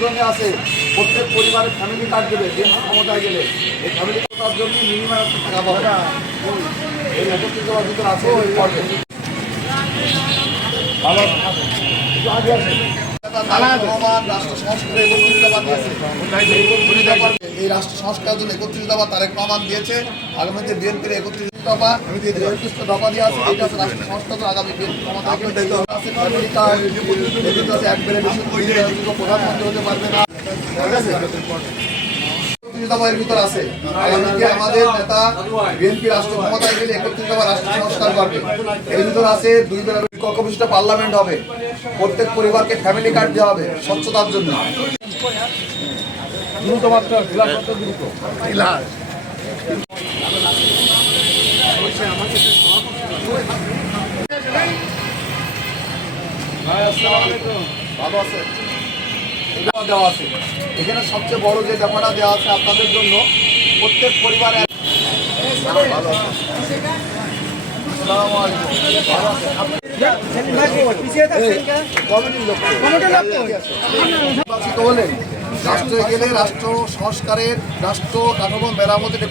জন্য আছে প্রত্যেক পরিবারের ফ্যামিলি কার্ড দেবে যে ক্ষমতায় গেলে এই ফ্যামিলি কার্ড জন্য মিনিমাম টাকা পাবে এই একত্রিশ জনের ভিতরে আছে ভালো আগে আসেন। এই রাষ্ট্র সংস্কারের জন্য একত্রিশ দফা তারেক রহমান দিয়েছে। আগামীতে বিএনপির একত্রিশ দফা একত্রিশ দফা দিয়ে আছে এটা হচ্ছে রাষ্ট্র সংস্কার আগামী। আছে আছে প্রধানমন্ত্রী হতে পারবে না। ঠিক আছে? একত্রিশ দফা এর ভিতর আছে। আগামীতে আমাদের নেতা বিএনপি রাষ্ট্র ক্ষমতায় গেলে একত্রিশ দফা রাষ্ট্র সংস্কার করবে। এর ভিতর আছে দুই বেলা কক্ষ বিশিষ্ট পার্লামেন্ট হবে। প্রত্যেক পরিবারকে ফ্যামিলি কার্ড দেওয়া হবে স্বচ্ছতার জন্য। গ্লাস মাত্রা দ্রুত। ভালো আছে এটা দেওয়া আছে। এখানে সবচেয়ে বড় যে ব্যাপারটা দেওয়া আছে আপনাদের জন্য, প্রত্যেক পরিবার গেলে রাষ্ট্র সংস্কারের রাষ্ট্র কাঠামো মেরামতের